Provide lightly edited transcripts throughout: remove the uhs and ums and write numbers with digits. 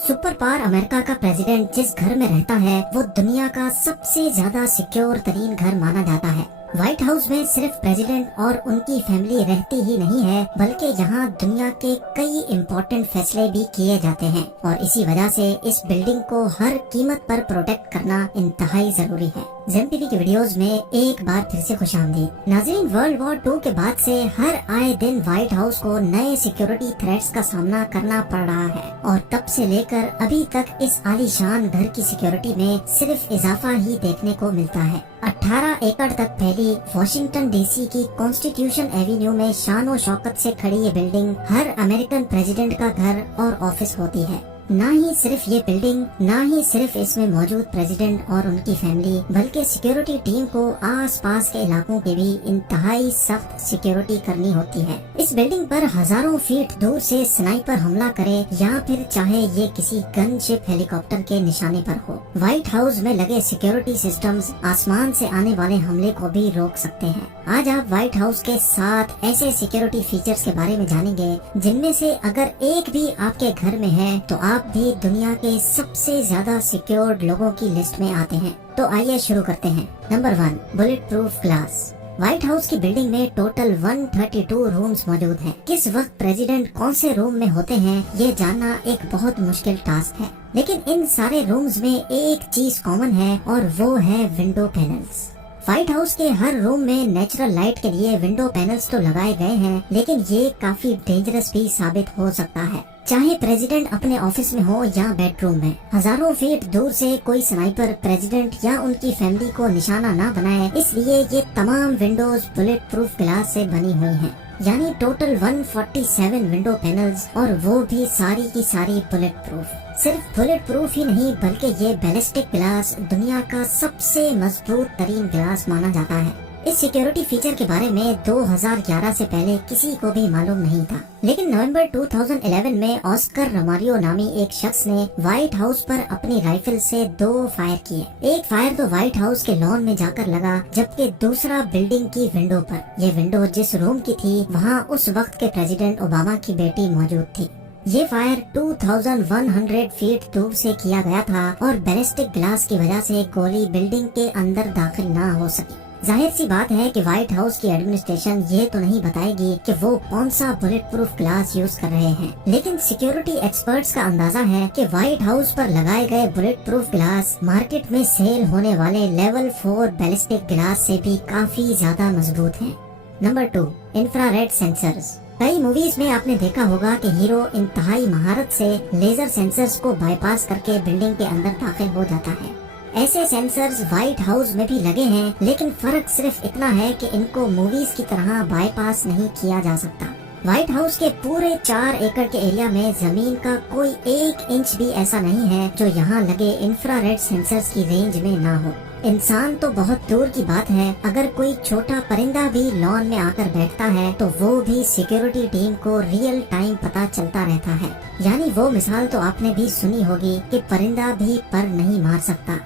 Super power America का president जिस घर में रहता है वो दुनिया का सबसे ज्यादा सिक्योर तरीन घर माना जाता है। व्हाइट हाउस में सिर्फ प्रेसिडेंट और उनकी फैमिली रहती ही नहीं है, बल्कि यहाँ दुनिया के कई इम्पोर्टेंट फैसले भी किए जाते हैं और इसी वजह से इस बिल्डिंग को हर कीमत पर प्रोटेक्ट करना इंतहाई जरूरी है। जेम टीवी की वीडियोस में एक बार फिर से खुशामदीद। नाज़रीन, वर्ल्ड वॉर 2 के बाद से हर आए दिन व्हाइट हाउस को नए सिक्योरिटी थ्रेट्स का सामना करना पड़ रहा है और तब से लेकर अभी तक इस आलीशान घर की सिक्योरिटी में सिर्फ इजाफा ही देखने को मिलता है। 18 एकड़ तक फैली वॉशिंगटन डीसी की कॉन्स्टिट्यूशन एवेन्यू में शान शौकत से खड़ी ये बिल्डिंग हर अमेरिकन प्रेसिडेंट का घर और ऑफिस होती है। ना ही सिर्फ ये बिल्डिंग, ना ही सिर्फ इसमें मौजूद प्रेसिडेंट और उनकी फैमिली, बल्कि सिक्योरिटी टीम को आसपास के इलाकों की भी इंतहाई सख्त सिक्योरिटी करनी होती है। इस बिल्डिंग पर हजारों फीट दूर से स्नाइपर हमला करे या फिर चाहे ये किसी गनशिप हेलीकॉप्टर के निशाने पर हो, व्हाइट हाउस में लगे सिक्योरिटी सिस्टम्स आसमान से आने वाले हमले को भी रोक सकते हैं। आज आप व्हाइट हाउस के 7 ऐसे सिक्योरिटी फीचर्स के बारे में जानेंगे जिनमें से अगर एक भी आपके घर में है तो आप भी दुनिया के सबसे ज्यादा सिक्योर्ड लोगों की लिस्ट में आते हैं। तो आइए शुरू करते हैं। Number 1, bullet proof glass. White House की बिल्डिंग में टोटल 132 रूम्स मौजूद हैं। किस वक्त प्रेसिडेंट कौन से रूम में होते हैं ये जानना एक बहुत मुश्किल टास्क है, लेकिन इन सारे रूम्स में एक चीज कॉमन है और वो है विंडो पैनल्स। व्हाइट हाउस के हर रूम में नेचुरल लाइट के लिए विंडो पैनल्स तो लगाए गए हैं, लेकिन ये काफी डेंजरस भी साबित हो सकता है। चाहे प्रेसिडेंट अपने ऑफिस में हो या बेडरूम में, हजारों फीट दूर से कोई स्नाइपर प्रेसिडेंट या उनकी फैमिली को निशाना ना बनाए, इसलिए ये तमाम विंडोज बुलेट प्रूफ ग्लास से बनी हुई हैं। यानी टोटल 147 विंडो पैनल्स और वो भी सारी की सारी बुलेट प्रूफ। सिर्फ बुलेट प्रूफ ही नहीं बल्कि ये बैलिस्टिक ग्लास दुनिया का सबसे मजबूत तरीन ग्लास माना जाता है। इस सिक्योरिटी फीचर के बारे में 2011 से पहले किसी को भी मालूम नहीं था, लेकिन नवंबर 2011 में ऑस्कर रोमारियो नामी एक शख्स ने व्हाइट हाउस पर अपनी राइफल से 2 फायर किए। एक फायर तो व्हाइट हाउस के लॉन में जाकर लगा, जबकि दूसरा बिल्डिंग की विंडो पर। ये विंडो जिस रूम की थी वहाँ उस वक्त के प्रेसिडेंट ओबामा की बेटी मौजूद थी। ये फायर 2100 फीट दूर से किया गया था और बैलिस्टिक ग्लास की वजह से गोली बिल्डिंग के अंदर दाखिल न हो सकी। जाहिर सी बात है कि व्हाइट हाउस की एडमिनिस्ट्रेशन ये तो नहीं बताएगी कि वो कौन सा बुलेट प्रूफ ग्लास यूज कर रहे हैं, लेकिन सिक्योरिटी एक्सपर्ट्स का अंदाजा है कि व्हाइट हाउस पर लगाए गए बुलेट प्रूफ ग्लास मार्केट में सेल होने वाले लेवल 4 बैलिस्टिक ग्लास से भी काफी ज्यादा मजबूत हैं। Number 2, infrared sensors. कई मूवीज में आपने देखा होगा कि हीरो इंतहाई महारत से लेजर सेंसर्स को बाईपास करके बिल्डिंग के अंदर दाखिल हो जाता है। ऐसे सेंसर्स व्हाइट हाउस में भी लगे हैं, लेकिन फर्क सिर्फ इतना है कि इनको मूवीज की तरह बाईपास नहीं किया जा सकता। व्हाइट हाउस के पूरे 4 एकड़ के एरिया में जमीन का कोई 1 इंच भी ऐसा नहीं है जो यहाँ लगे इंफ्रारेड सेंसर्स की रेंज में ना हो। इंसान तो बहुत दूर की बात है, अगर कोई छोटा परिंदा भी लॉन में आकर बैठता है तो वो भी सिक्योरिटी टीम को रियल टाइम पता चलता रहता है। यानी वो मिसाल तो आपने भी सुनी होगी कि परिंदा भी पर नहीं मार सकता।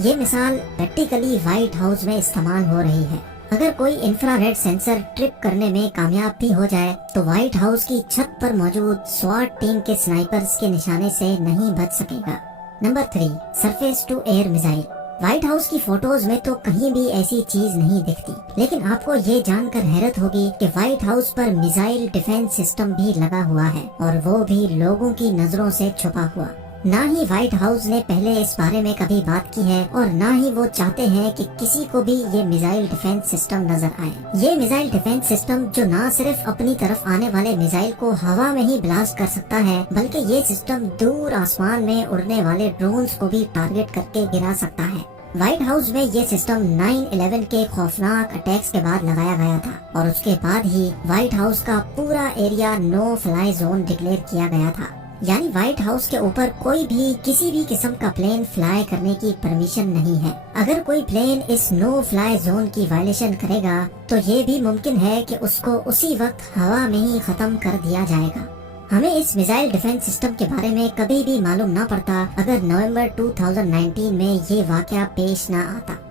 ये मिसाल प्रैक्टिकली व्हाइट हाउस में इस्तेमाल हो रही है। अगर कोई इंफ्रारेड सेंसर ट्रिप करने में कामयाब भी हो जाए तो व्हाइट हाउस की छत पर मौजूद स्वाट टीम के स्नाइपर्स के निशाने से नहीं बच सकेगा। Number 3, surface to air missile. White House की फोटोज में तो कहीं भी ऐसी चीज नहीं दिखती, लेकिन आपको ये जानकर हैरत होगी कि व्हाइट हाउस पर मिसाइल डिफेंस सिस्टम भी लगा हुआ है और वो भी लोगों की नजरों से छुपा हुआ। ना ही व्हाइट हाउस ने पहले इस बारे में कभी बात की है और ना ही वो चाहते हैं कि किसी को भी ये मिसाइल डिफेंस सिस्टम नजर आए। ये मिसाइल डिफेंस सिस्टम जो ना सिर्फ अपनी तरफ आने वाले मिसाइल को हवा में ही ब्लास्ट कर सकता है, बल्कि ये सिस्टम दूर आसमान में उड़ने वाले ड्रोन्स को भी टारगेट करके गिरा सकता है। व्हाइट हाउस में ये सिस्टम 9/11 के खौफनाक अटैक्स के बाद लगाया गया था और उसके बाद ही व्हाइट हाउस का पूरा area no fly zone declare किया गया था। यानी व्हाइट हाउस के ऊपर कोई भी किसी भी किस्म का प्लेन फ्लाई करने की परमिशन नहीं है। अगर कोई प्लेन इस नो फ्लाई जोन की वायलेशन करेगा तो ये भी मुमकिन है कि उसको उसी वक्त हवा में ही खत्म कर दिया जाएगा। हमें इस मिसाइल डिफेंस सिस्टम के बारे में कभी भी मालूम ना पड़ता अगर नवंबर 2019 में ये वाकया पेश ना आता।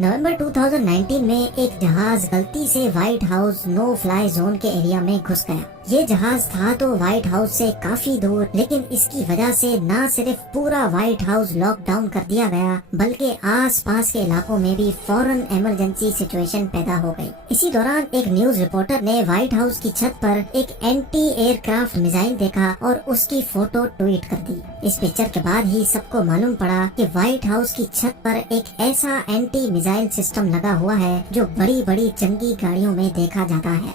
नवंबर 2019 में एक जहाज गलती से White House no fly zone के एरिया में घुस गया। ये जहाज था तो व्हाइट हाउस से काफी दूर, लेकिन इसकी वजह से न सिर्फ पूरा व्हाइट हाउस लॉकडाउन कर दिया गया बल्कि आस पास के इलाकों में भी फौरन इमरजेंसी सिचुएशन पैदा हो गई। इसी दौरान एक न्यूज रिपोर्टर ने व्हाइट हाउस की छत पर एक एंटी एयरक्राफ्ट मिसाइल देखा और उसकी फोटो ट्वीट कर दी। इस पिक्चर के बाद ही सबको मालूम पड़ा कि व्हाइट हाउस की छत पर एक ऐसा एंटी मिसाइल सिस्टम लगा हुआ है जो बड़ी बड़ी जंगी गाड़ियों में देखा जाता है।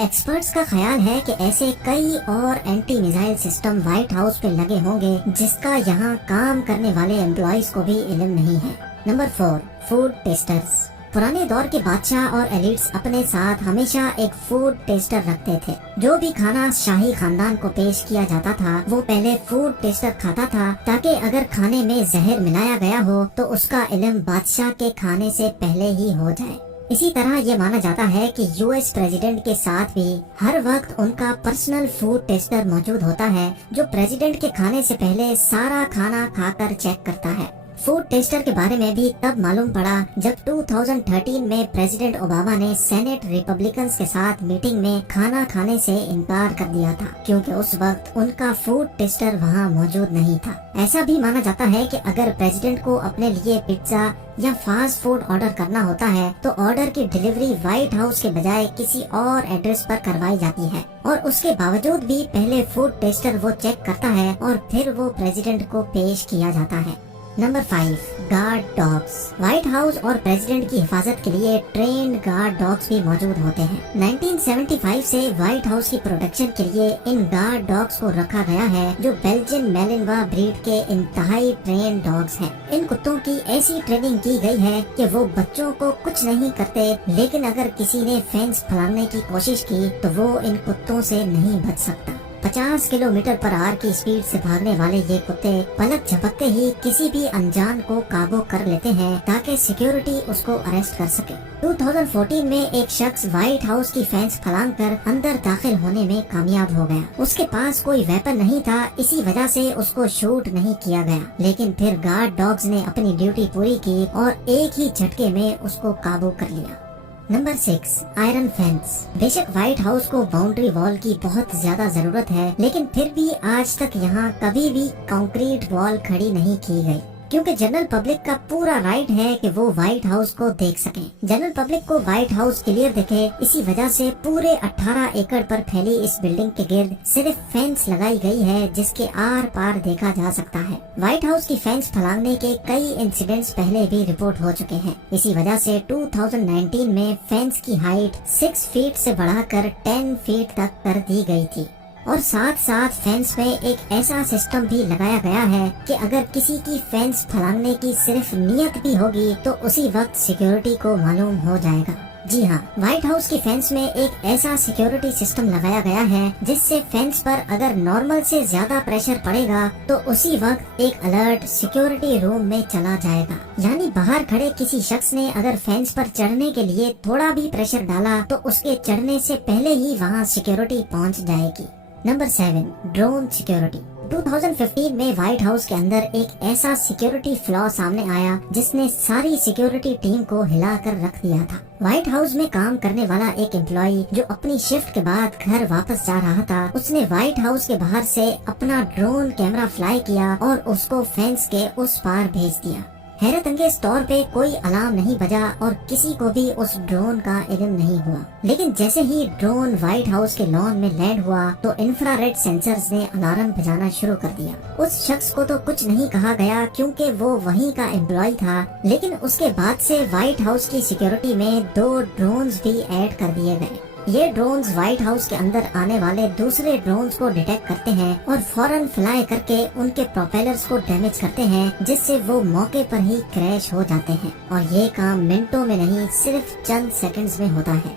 एक्सपर्ट्स का ख्याल है कि ऐसे कई और anti missile system white house पे लगे होंगे जिसका यहाँ काम करने वाले एम्प्लॉइज को भी इल्म नहीं है। Number 4, food testers. पुराने दौर के बादशाह और एलिट्स अपने साथ हमेशा एक फूड टेस्टर रखते थे। जो भी खाना शाही खानदान को पेश किया जाता था वो पहले फूड टेस्टर खाता था, ताकि अगर खाने में जहर मिलाया गया हो तो उसका इल्म बादशाह के खाने से पहले ही हो जाए। इसी तरह ये माना जाता है कि यूएस प्रेसिडेंट के साथ भी हर वक्त उनका पर्सनल फूड टेस्टर मौजूद होता है जो प्रेसिडेंट के खाने से पहले सारा खाना खाकर चेक करता है। फूड टेस्टर के बारे में भी तब मालूम पड़ा जब 2013 में प्रेसिडेंट ओबामा ने सेनेट रिपब्लिकन्स के साथ मीटिंग में खाना खाने से इनकार कर दिया था, क्योंकि उस वक्त उनका फूड टेस्टर वहां मौजूद नहीं था। ऐसा भी माना जाता है कि अगर प्रेसिडेंट को अपने लिए पिज्जा या फास्ट फूड ऑर्डर करना होता है तो ऑर्डर की डिलीवरी व्हाइट हाउस के बजाय किसी और एड्रेस पर करवाई जाती है, और उसके बावजूद भी पहले फूड टेस्टर वो चेक करता है और फिर वो प्रेसिडेंट को पेश किया जाता है। Number 5, guard dogs. White house और प्रेसिडेंट की हिफाजत के लिए ट्रेन्ड गार्ड डॉग्स भी मौजूद होते हैं। 1975 से व्हाइट हाउस की प्रोटेक्शन के लिए इन गार्ड डॉग्स को रखा गया है, जो बेल्जियन मैलिनवा ब्रीड के इंतहाई ट्रेन डॉग्स हैं। इन कुत्तों की ऐसी ट्रेनिंग की गई है कि वो बच्चों को कुछ नहीं करते, लेकिन अगर किसी ने फेंस फलांगने की कोशिश की तो वो इन कुत्तों से नहीं बच सकता। 50 किलोमीटर पर आवर की स्पीड से भागने वाले ये कुत्ते पलक झपकते ही किसी भी अनजान को काबू कर लेते हैं ताकि सिक्योरिटी उसको अरेस्ट कर सके। 2014 में एक शख्स व्हाइट हाउस की फेंस फलांग कर अंदर दाखिल होने में कामयाब हो गया। उसके पास कोई वेपन नहीं था, इसी वजह से उसको शूट नहीं किया गया, लेकिन फिर गार्ड डॉग्स ने अपनी ड्यूटी पूरी की और एक ही झटके में उसको काबू कर लिया। Number 6, iron fence. बेशक व्हाइट हाउस को बाउंड्री वॉल की बहुत ज्यादा जरूरत है, लेकिन फिर भी आज तक यहाँ कभी भी कंक्रीट वॉल खड़ी नहीं की गई, क्योंकि जनरल पब्लिक का पूरा राइट है कि वो व्हाइट हाउस को देख सके। जनरल पब्लिक को व्हाइट हाउस क्लियर दिखे, इसी वजह से पूरे 18 एकड़ पर फैली इस बिल्डिंग के गिर्द सिर्फ फेंस लगाई गई है जिसके आर पार देखा जा सकता है। व्हाइट हाउस की फेंस फलांगने के कई इंसिडेंट्स पहले भी रिपोर्ट हो चुके हैं। इसी वजह से 2019 में फेंस की हाइट 6 फीट से बढ़ाकर 10 फीट तक कर दी गई थी, और साथ साथ फेंस में एक ऐसा सिस्टम भी लगाया गया है कि अगर किसी की फेंस फलांगने की सिर्फ नियत भी होगी तो उसी वक्त सिक्योरिटी को मालूम हो जाएगा। जी हाँ, व्हाइट हाउस की फेंस में एक ऐसा सिक्योरिटी सिस्टम लगाया गया है जिससे फेंस पर अगर नॉर्मल से ज्यादा प्रेशर पड़ेगा तो उसी वक्त एक अलर्ट सिक्योरिटी रूम में चला जाएगा। यानी बाहर खड़े किसी शख्स ने अगर फेंस पर चढ़ने के लिए थोड़ा भी प्रेशर डाला तो उसके चढ़ने से पहले ही वहाँ सिक्योरिटी पहुँच जाएगी। Number 7, drone security. 2015 में व्हाइट हाउस के अंदर एक ऐसा सिक्योरिटी फ्लॉ सामने आया जिसने सारी सिक्योरिटी टीम को हिलाकर रख दिया था। व्हाइट हाउस में काम करने वाला एक एम्प्लॉय जो अपनी शिफ्ट के बाद घर वापस जा रहा था, उसने व्हाइट हाउस के बाहर से अपना ड्रोन कैमरा फ्लाई किया और उसको फेंस के उस पार भेज दिया। हैरत अंगेज तौर पे कोई अलार्म नहीं बजा और किसी को भी उस ड्रोन का इल्म नहीं हुआ, लेकिन जैसे ही ड्रोन व्हाइट हाउस के लॉन में लैंड हुआ तो इंफ्रारेड सेंसर्स ने अलार्म बजाना शुरू कर दिया। उस शख्स को तो कुछ नहीं कहा गया क्योंकि वो वहीं का एम्प्लॉय था, लेकिन उसके बाद से व्हाइट हाउस की सिक्योरिटी में 2 ड्रोन्स भी ऐड कर दिए गए। ये ड्रोन्स व्हाइट हाउस के अंदर आने वाले दूसरे ड्रोन्स को डिटेक्ट करते हैं और फौरन फ्लाई करके उनके प्रोपेलर्स को डैमेज करते हैं, जिससे वो मौके पर ही क्रैश हो जाते हैं, और ये काम मिनटों में नहीं सिर्फ चंद सेकंड्स में होता है।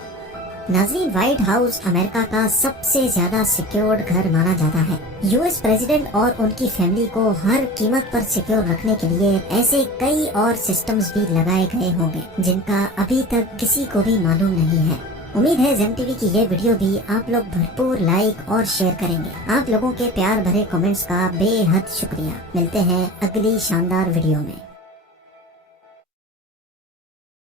नाज़रीन, व्हाइट हाउस अमेरिका का सबसे ज्यादा सिक्योर्ड घर माना जाता है। यूएस प्रेसिडेंट और उनकी फैमिली को हर कीमत पर सिक्योर रखने के लिए ऐसे कई और सिस्टम्स भी लगाए गए होंगे जिनका अभी तक किसी को भी मालूम नहीं है। उम्मीद है ज़ेम टीवी की ये वीडियो भी आप लोग भरपूर लाइक और शेयर करेंगे। आप लोगों के प्यार भरे कमेंट्स का बेहद शुक्रिया। मिलते हैं अगली शानदार वीडियो में।